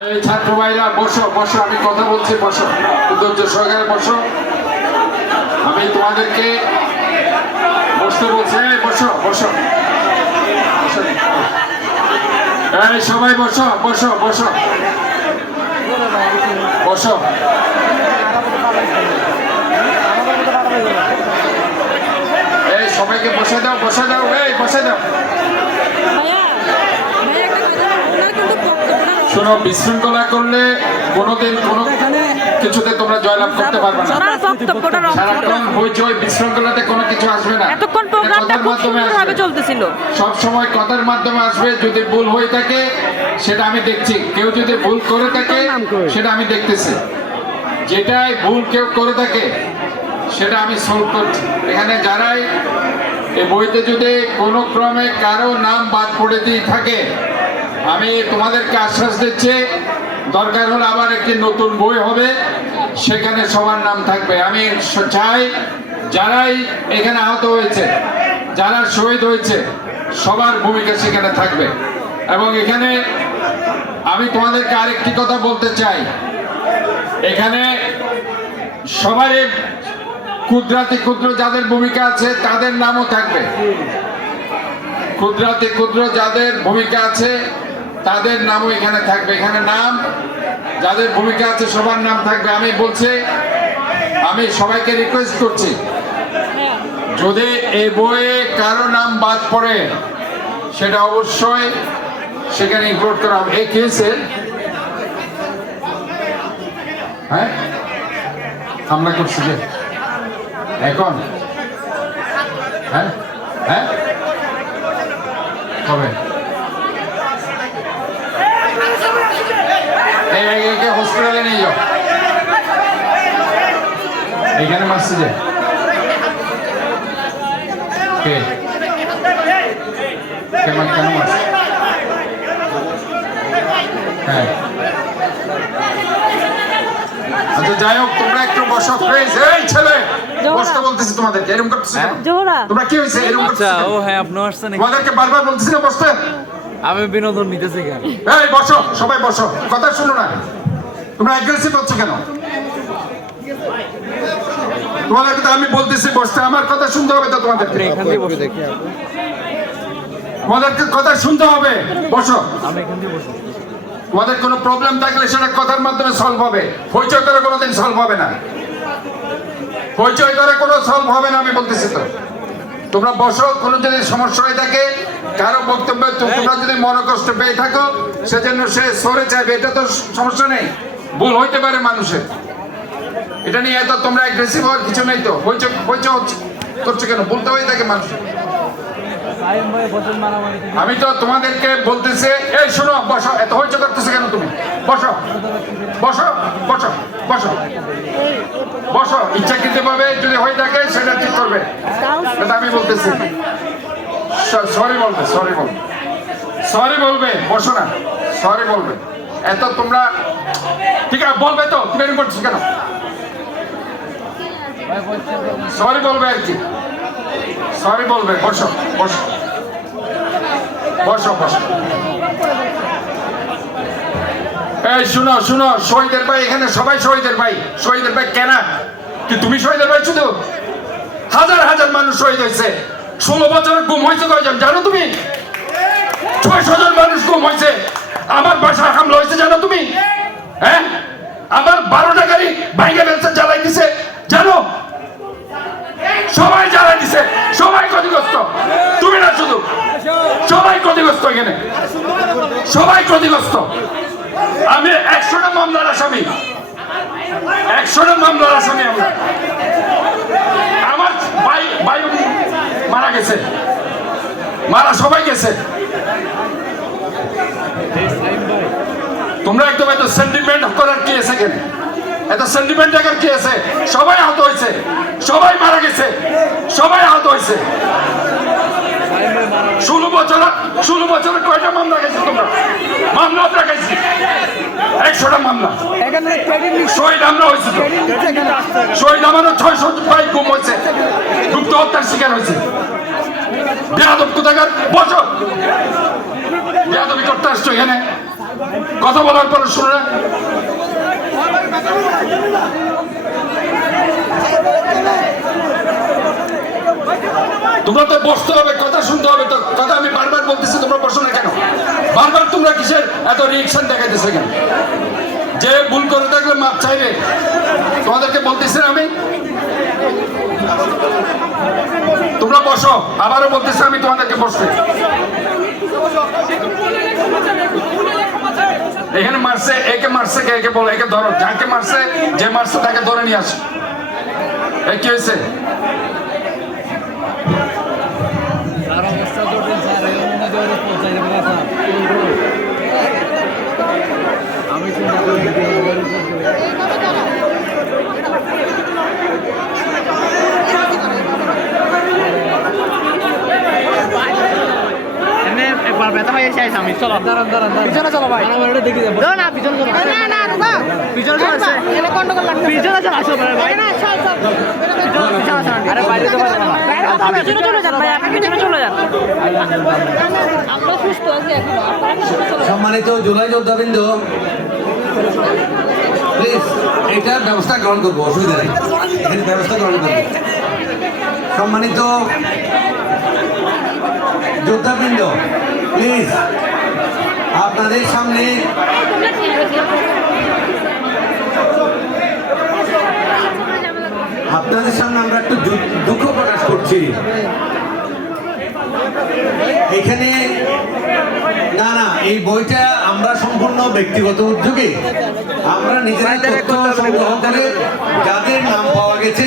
এই ছাত্র ভাইরা বসো বসো, আমি কথা বলছি, বসো, ধৈর্য সহকারে বসো। আমি তোমাদেরকে বসতে বলছি, বসো বসো বসো। এই সবাই বসো বসো বসো বসো। এই সবাইকে বসে দাও, বসে দাও, এই বসে দাও। শোনো, বিশৃঙ্খলা করলে কোনোদিন কোনো কিছুতে তোমরা জয়লাভ করতে পারবে না। সারাক্ষণ হইচই বিশৃঙ্খলাতে কোনো কিছু আসবে না। এতক্ষণ প্রোগ্রামটা খুব সুন্দরভাবে চলতেছিল। সব সময় কথার মাধ্যমে আসবে। যদি ভুল হয়ে থাকে সেটা আমি দেখছি, কেউ যদি ভুল করে থাকে সেটা আমি দেখতেছি। যেটাই ভুল কেউ করে থাকে সেটা আমি সলভ করছি। এখানে যারাই এই বইতে যদি কোনো ক্রমে কারো নাম বাদ পড়ে দিয়ে থাকে, আমি তোমাদেরকে আশ্বাস দিচ্ছি, দরকার হলে আবার একটি নতুন বই হবে, সেখানে সবার নাম থাকবে। আমি চাই যারাই এখানে আহত হয়েছে, যারা শহীদ হয়েছে, সবার ভূমিকা সেখানে থাকবে। এবং এখানে আমি তোমাদেরকে আরেকটি কথা বলতে চাই, এখানে সবারই ক্ষুদ্রাতি ক্ষুদ্র যাদের ভূমিকা আছে তাদের নামও থাকবে। ক্ষুদ্রাতি ক্ষুদ্র যাদের ভূমিকা আছে তাদের নামও এখানে থাকবে। এখানে নাম যাদের ভূমিকা আছে সবার নাম থাকবে। আমি বলছি, আমি সবাইকে রিকোয়েস্ট করছি, যদি এই বইয়ে কারো নাম বাদ পড়ে সেটা অবশ্যই সেখানে ইনক্লুড করা হবে। এই কেসে হ্যাঁ হামলা করছি যে এখন হ্যাঁ হ্যাঁ কবে হসপিটালে নিয়ে যাও। এখানে মারছি যে কেন মারছি? হ্যাঁ আচ্ছা, যাই হোক, তোমরা একটু বসো প্লিজ। এই ছেলে বসতে বলতেছি তোমাদেরকে, এরকম করতেছি কেন? তোমরা কি হয়েছে এরকম করতেছো? ও হ্যাঁ, আপনি আসছেন। তোমাদেরকে বারবার বলতেছি না বসতে। আমি বিনোদন নিতেছি কেন? এই বসো, সবাই বসো, কথা শুনো না। তোমরা অ্যাগ্রেসিভ হচ্ছ কেন? তোমাদেরকে তো আমি বলতেছি বসতে, আমার কথা শুনতে হবে তো তোমাদেরকে। এখান থেকে বসে দেখি। তোমাদেরকে কথা শুনতে হবে, বসো। আমি এখান থেকে বসে। তোমাদের কোনো প্রবলেম থাকলে সেটা কথার মাধ্যমে সলভ হবে, হইচই করে কোনোদিন সলভ হবে না। হইচই করে কোনো সলভ হবে না, আমি বলতেছি তো। তোমরা বসো, কোনো যদি সমস্যা হয়ে থাকে, কারো বক্তব্য তোমরা যদি মনোকষ্ট পেয়ে থাকো, সেজন্য সে সরে চাইবে, এটা তো সমস্যা নেই। ভুল হইতে পারে মানুষের, এটা নিয়ে এত তোমরা অ্যাগ্রেসিভ হওয়ার কিছু নেই তো। হইচই করছো কেন? বলতে হয়ে থাকে মানুষের। আমি তো তোমাদেরকে বলতেছি, এই শোনো, বসো। এত হইচই করতেছে কেন তুমি? বসো বসো বসো বসো বসো। ইচ্ছাকৃত ভাবে যদি হয়ে থাকে সেটা ঠিক করবে, এটা আমি বলতেছি। সরি বলবে, সরি বলবে, সরি বলবে। বসো না, সরি বলবে। এত তোমরা ঠিক আছে বলবে তো, তুমি এরকম করছিস কেন? সরি বলবে আর কি, সরি বলবে। বসো বসো বসো বসো। এই শুনো শুনো, শহীদের ভাই এখানে সবাই শহীদের ভাই। শহীদের ভাই কেন কি তুমি শহীদের ভাই? শুধু হাজার হাজার মানুষ শহীদ হয়েছে। 16 বছরের গুম হয়েছে কয়জন জানো তুমি? 600 জন মানুষ গুম হয়েছে। আমার বাসায় হামলা হয়েছে জানো তুমি? হ্যাঁ, আমার 12টা গাড়ি ভাইঙ্গে ফেলছে, জ্বালাই দিছে জানো? সবাই জ্বালাই দিছে, সবাই ক্ষতিগ্রস্ত। তুমি না শুধু, সবাই ক্ষতিগ্রস্ত। এখানে সবাই ক্ষতিগ্রস্ত। আমি 100টা মামলার আসামি, 100টা মামলার আসামি আমরা। আমার ভাই মারা গেছে, মারা সবাই গেছে। তোমরা একদম এত সেন্টিমেন্ট করার কি আছে এখানে? এত সেন্টিমেন্ট দেখার কি আছে? সবাই আহত হয়েছে, সবাই মারা গেছে, সবাই আহত হয়েছে। 16 বছরে কয়টা মামলা গেছে তোমরা? মামলা আমরা গেছি 100টা মামলা। শহীদ আমরা হয়েছি তো। শহীদ আমারও 600 ভাই গুম হয়েছে, গুপ্ত হত্যার শিকার হয়েছে। বেয়াদব কোথাকার, বসো। বেয়াদবি করতে আসছো এখানে? কথা বলার পর শুনে না। তোমরা তো বসতে হবে, কথা শুনতে হবে, তো কথা আমি বারবার বলতেছি, তোমরা বসো না কেন? বারবার তোমরা কিসের এত রিয়েকশন দেখাইতেছে কেন? যে ভুল করে থাকলে মাপ চাইবে, তোমাদেরকে বলতেছি না আমি। তোমরা বসো, আবারও বলতেছি আমি তোমাদেরকে বসতে। এখানে মারছে, একে মারছে কে, একে বলো, একে ধরো, যাকে মারছে, যে মারছে তাকে ধরে নিয়ে আসো। এই কি হয়েছে? স্যার অবস্থা জটিল স্যার, এই অনুমতি ওরা পৌঁছাই দেবে না স্যার। আমি চিন্তা করি একবার ব্যথা হয়ে শেষ আমি চলো দাঁড়ান দাঁড়ান দাঁড়ান। পিছনে চলো ভাই আমার এটা দেখি যাবো। না পিছনে চলো পিছনে চলে আসছে পিছনে চলে আসো ভাই আরে বাইরে তো পারবো না। পিছনে চলে যান ভাই, আপনি পিছনে চলে যান। আমরা সুস্থ আছি এখন, আপনারা পিছনে চলে যান। সম্মানিত জুলাই যোদ্ধাবৃন্দ, প্লিজ এটার ব্যবস্থা গ্রহণ করবো, অসুবিধা নেই, এখানে ব্যবস্থা গ্রহণ করবো। সম্মানিত যোদ্ধাবৃন্দ, প্লিজ আপনাদের সামনে আমরা একটু দুঃখ প্রকাশ করছি। এখানে না না, এই বইটা আমরা সম্পূর্ণ ব্যক্তিগত উদ্যোগে আমরা নিজেরা তথ্য সংগ্রহ করে যাদের নাম পাওয়া গেছে